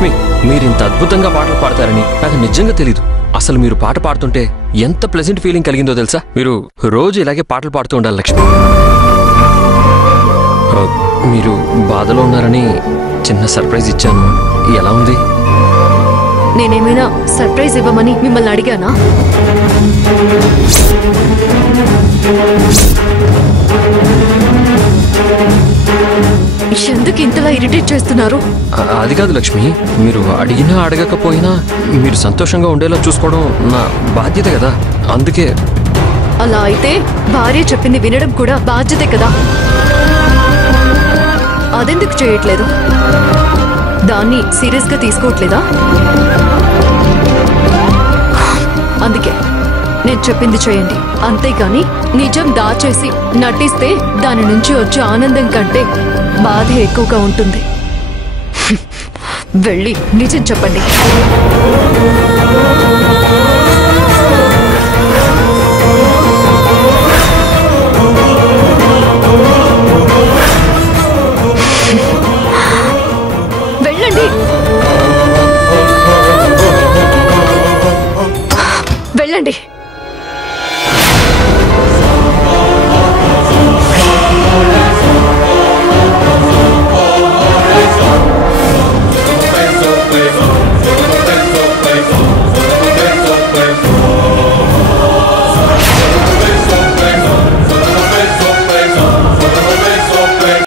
లక్ష్మి, మీరింత అద్భుతంగా పాటలు పాడతారని నాకు నిజంగా తెలీదు. అసలు మీరు పాట పాడుతుంటే ఎంత ప్లెజెంట్ ఫీలింగ్ కలిగిందో తెలుసా? మీరు రోజు ఇలాగే పాటలు పాడుతూ ఉండాలి లక్ష్మి. మీరు బాధలో ఉన్నారని చిన్న సర్ప్రైజ్ ఇచ్చాను. ఎలా ఉంది? నేనేమైనా సర్ప్రైజ్ ఇవ్వమని మిమ్మల్ని అడిగానా? ఎందుకు ఇంతలా ఇరిటేట్ చేస్తున్నారు? అది కాదు లక్ష్మి, మీరు అడిగినా అడగకపోయినా మీరు సంతోషంగా ఉండేలా చూసుకోవడం నా బాధ్యత కదా, అందుకే. అలా అయితే భార్య చెప్పింది వినడం కూడా బాధ్యతే కదా. అదెందుకు చేయట్లేదు? దాన్ని సీరియస్ గా తీసుకోవట్లేదా? అందుకే నేను చెప్పింది చేయండి, అంతేకాని నిజం దాచేసి నటిస్తే దాని నుంచి వచ్చే ఆనందం కంటే బాధ ఎక్కువగా ఉంటుంది. వెళ్ళి నిజం చెప్పండి.